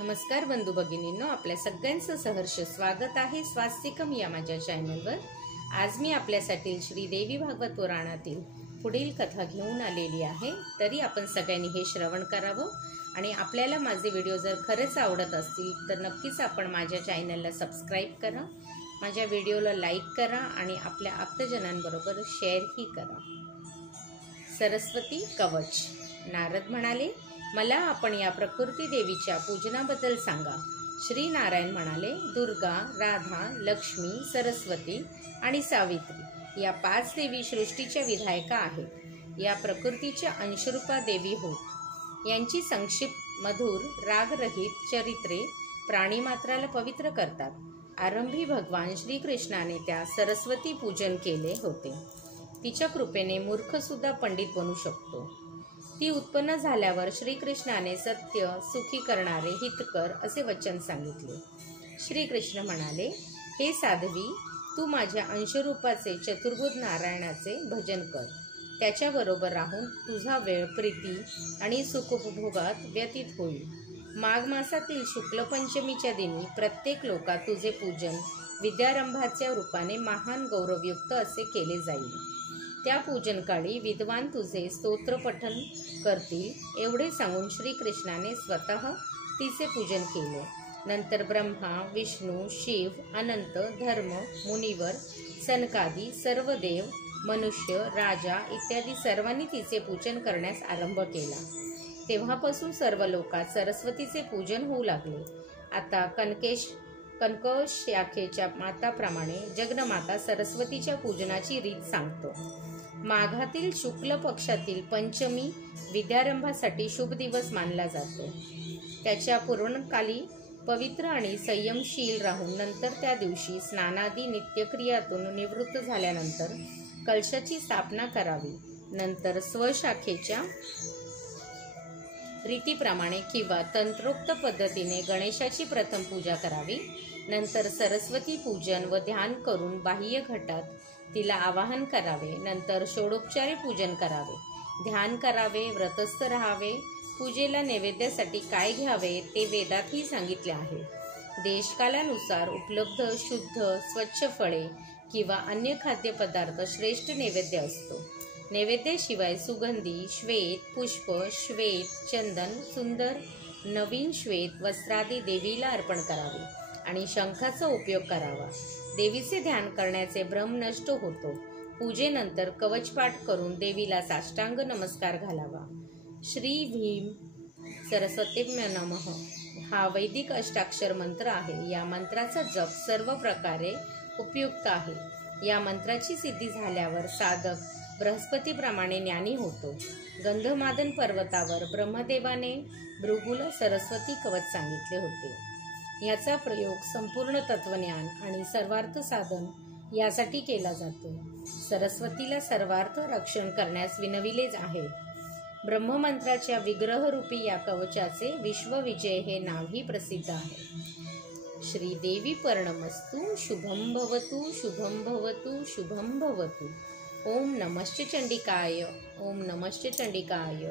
नमस्कार बंधू भगिनींनो, आपल्या सगळ्यांचं सहर्ष स्वागत आहे स्वास्तिकम या माझ्या चॅनलवर। आज मी आपल्यासाठी श्री देवी भागवत पुराणातील पुढील कथा घेऊन आलेली आहे। तरी आपण सगळ्यांनी हे श्रवण करावं आणि आपल्याला माझे व्हिडिओ जर खरंच आवडत असतील तर नक्कीच आपण माझ्या चॅनलला सबस्क्राईब करा, माझ्या व्हिडिओला लाईक करा आणि आपल्या आप्तजनांबरोबर शेअरही करा। सरस्वती कवच। नारद म्हणाले, मला आपण या प्रकृती देवीच्या पूजनाबद्दल सांगा। श्री नारायण म्हणाले, दुर्गा, राधा, लक्ष्मी, सरस्वती आणि सावित्री या 5 देवी सृष्टीच्या विधायका आहेत। या प्रकृतीच्या अंशरूपा देवी होत। यांची संक्षिप्त मधुर रागरहित चरित्रे प्राणीमात्राला पवित्र करतात। आरंभी भगवान श्रीकृष्णाने त्या सरस्वती पूजन केले होते। तिच्या कृपेने मूर्ख सुद्धा पंडित बनू शकतो। ती उत्पन्न झाल्यावर श्रीकृष्णाने सत्य सुखी करणारे हितकर असे वचन सांगितले। श्रीकृष्ण म्हणाले, हे साध्वी, तू माझ्या अंशरूपाचे चतुर्भुज नारायणाचे भजन कर। त्याच्याबरोबर राहून तुझा वेळ प्रीती आणि सुखोपभोगात व्यतीत होईल। माघ मासातील शुक्ल पंचमीच्या दिनी प्रत्येक लोकात तुझे पूजन विद्यारंभाच्या रूपाने महान गौरवयुक्त असे केले जाईल। त्या पूजनकाळी विद्वान तुझे स्तोत्र पठन करतील। एवढे सांगून श्रीकृष्णाने स्वतः तिचे पूजन केले। नंतर ब्रह्मा, विष्णू, शिव, अनंत, धर्म, मुनिवर, सनकादी सर्व देव, मनुष्य, राजा इत्यादी सर्वांनी तिचे पूजन करण्यास आरंभ केला। तेव्हापासून सर्व लोकात सरस्वतीचे पूजन होऊ लागले। आता कनकश शाखेच्या माताप्रमाणे जगन्माता सरस्वतीच्या पूजनाची रीत सांगतो। माघातील शुक्ल पक्षातील पंचमी विद्यारंभासाठी शुभ दिवस मानला जातो। त्याच्या पूर्णकाली पवित्र आणि संयमशील राहून नंतर त्या दिवशी स्नानादी नित्यक्रियातून निवृत्त झाल्यानंतर कलशाची स्थापना करावी। नंतर स्वशाखेच्या रीतीप्रमाणे किंवा तंत्रोक्त पद्धतीने गणेशाची प्रथम पूजा करावी। नंतर सरस्वती पूजन व ध्यान करून बाह्य घटात तिला आवाहन करावे। नंतर षोडोपचारे पूजन करावे, ध्यान करावे, व्रतस्थ राहावे। पूजेला नैवेद्यासाठी काय घ्यावे ते वेदातही सांगितले आहे। देशकालानुसार उपलब्ध शुद्ध स्वच्छ फळे किंवा अन्य खाद्यपदार्थ श्रेष्ठ नैवेद्य असतो। नैवेद्याशिवाय सुगंधी श्वेत पुष्प, श्वेत चंदन, सुंदर नवीन श्वेत वस्त्रादी देवीला अर्पण करावे आणि शंखाचा उपयोग करावा। देवीचे ध्यान करण्याचे भ्रम नष्ट होतो। पूजेनंतर कवचपाठ करून देवीला साष्टांग नमस्कार घालावा। श्री भीम सरस्वतीभ्यो नमः हा वैदिक अष्टाक्षर मंत्र आहे। या मंत्राचा जप सर्व प्रकारे उपयुक्त आहे। या मंत्राची सिद्धी झाल्यावर साधक बृहस्पतीप्रमाणे ज्ञानी होतो। गंधमादन पर्वतावर ब्रह्मदेवाने भृगूला सरस्वती कवच सांगितले होते। याचा प्रयोग संपूर्ण तत्वज्ञान आणि सर्वार्थ साधन यासाठी केला जातो। सरस्वतीला सर्वार्थ रक्षण करण्यास विनविलेच आहे। ब्रह्ममंत्राच्या विग्रहरूपी या कवचाचे विश्वविजय हे नावही प्रसिद्ध आहे। श्री देवी पर्णमस्तु शुभं भवतु शुभं भवतु शुभं भवतु। ओम नमश्च चंडिकाय, ओम नमश्च चंडिकाय।